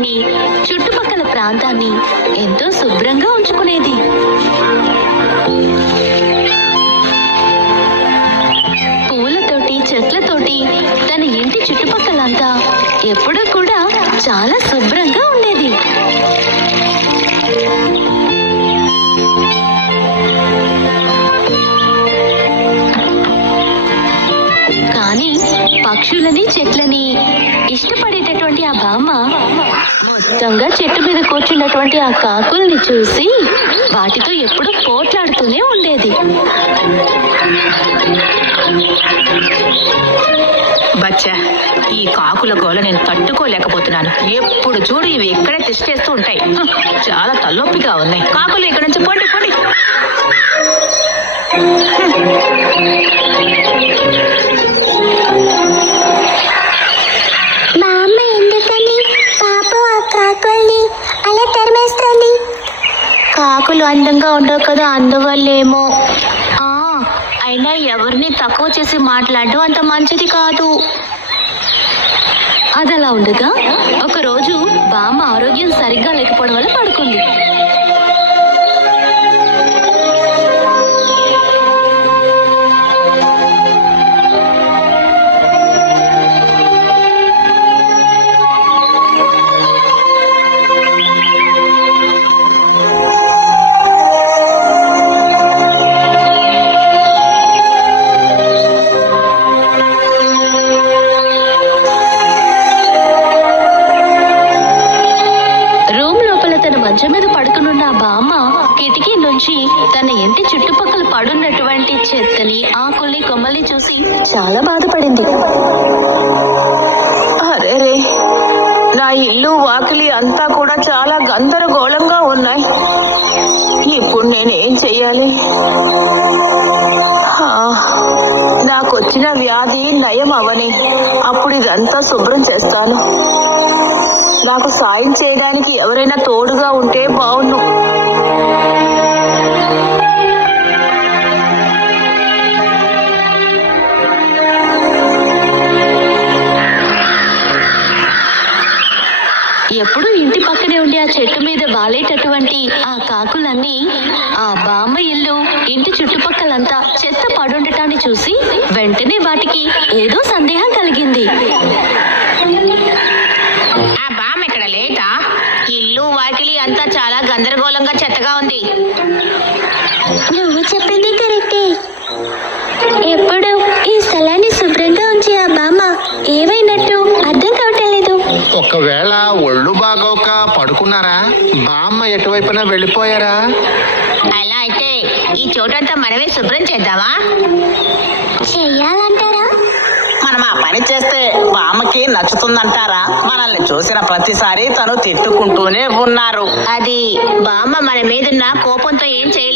ఇంటిని, చుట్టుపక్కల ప్రాంతాన్ని ఎంతో శుభ్రంగా ఉంచుకునేది. పూలతోటి, చెట్లతోటి తన ఇంటి చుట్టుపక్కలంతా ఎప్పుడూ కూడా చాలా శుభ్రంగా ఉండేది. కానీ పక్షులని, చెట్లని ఇష్టపడేటటువంటి ఆ బామ్మ మొత్తంగా చెట్టు మీద కూర్చున్నటువంటి ఆ కాకుల్ని చూసి వాటితో ఎప్పుడూ పోట్లాడుతూనే ఉండేది. బచ్చా, ఈ కాకుల గోల నేను తట్టుకోలేకపోతున్నాను. ఎప్పుడు చూడు ఇవి ఇక్కడే తిష్టేస్తూ ఉంటాయి. చాలా తలనొప్పిగా ఉన్నాయి. కాకులు ఇక్కడ నుంచి పోండి పోండి. మా అమ్మ ఎందుకని పాపం ఆ కాకుల్ని అలా తరిమేస్తుంది? కాకులు అందంగా ఉండవు కదా, అందువల్లేమో. అయినా ఎవరిని తక్కువ చేసి మాట్లాడడం అంత మంచిది కాదు. అదలా ఉండగా ఒకరోజు బామ్మ ఆరోగ్యం సరిగ్గా లేకపోవడం వల్ల పడుకుంది. మంచం మీద పడుకునున్న బామ్మ కిటికీ నుంచి తన ఇంటి చుట్టుపక్కల పడున్నటువంటి చెత్తని, ఆకుల్ని, కొమ్మల్ని చూసి చాలా బాధపడింది. అరేరే, నా ఇల్లు, వాకిలి అంతా కూడా చాలా గందరగోళంగా ఉన్నాయి. ఇప్పుడు నేనేం చెయ్యాలి? నాకొచ్చిన వ్యాధి నయం అవని అప్పుడు ఇదంతా శుభ్రం చేస్తాను. నాకు సాయం చేయడానికి ఎవరైనా తోడుగా ఉంటే బావుండు. ఎప్పుడూ ఇంటి పక్కనే ఉండి ఆ చెట్టు మీద వాలేటటువంటి ఆ కాకులన్నీ ఆ బామ్మ ఇల్లు, ఇంటి చుట్టుపక్కలంతా చెత్త పడుండటాన్ని చూసి వెంటనే వాటికి ఏదో సందేహం కలిగింది. ఆ బామ్మ ఇక్కడ లేటా? ఇల్లు, వాకిలి అంతా చాలా గందరగోళంగా చెత్తగా ఉంది. నువ్వు చెప్పింది కరెక్టే. ఎప్పుడు ఈ స్థలాన్ని శుభ్రంగా ఉంచి ఆ బామ్మ ఏమైనట్టు అర్థం కావట్లేదు. ఒకవేళ ఒళ్ళు బాగోక పడుకున్నారా? బామ్మ ఎటువైపున వెళ్ళిపోయారా? అలా అయితే ఈ చోటంతా మనమే శుభ్రం చేద్దామా? చెయ్యాలంటారా? మనం ఆ పని చేస్తే బామ్మకి నచ్చుతుందంటారా? మనల్ని చూసిన ప్రతిసారి తను తిట్టుకుంటూనే ఉన్నారు. అది బామ్మ మన మీదున్న కోపంతో ఏం చేయ